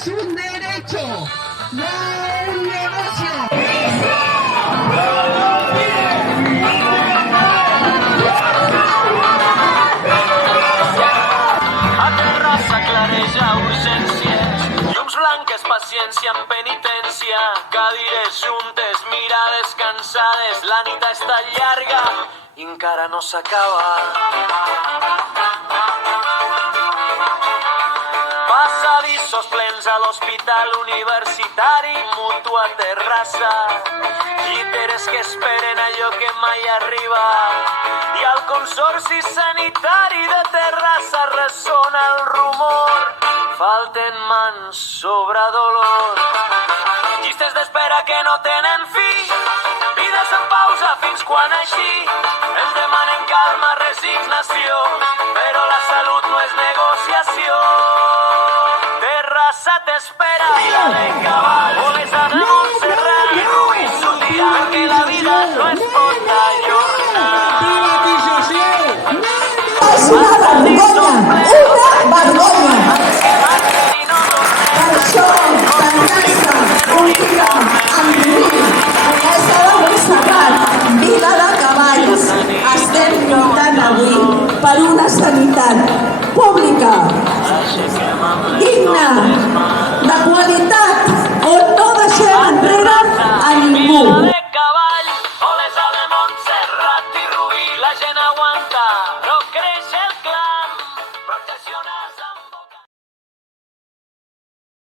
es un derecho, no un negocio. A Terrassa clareja urgències, llums blanques, paciència en penitència, cadires juntes, mirades cansades, la nit ha estat llarga i encara no s'acaba. Passadissos plens a l'hospital universitari, Mútua Terrassa, lliteres que esperen allò que mai arriba, i al Consorci Sanitari de Terrassa ressona el rumor, falten mans sobre dolor, llistes d'espera que no tenen fi, vides en pausa fins quan així ens demanen calma, resignació, però la salut no és negociació. Terrassa t'espera, Vila de Cavall, Olesa de Montserrat i Rubí Sutia, perquè la vida no es pot ajornar. ¡Privatització!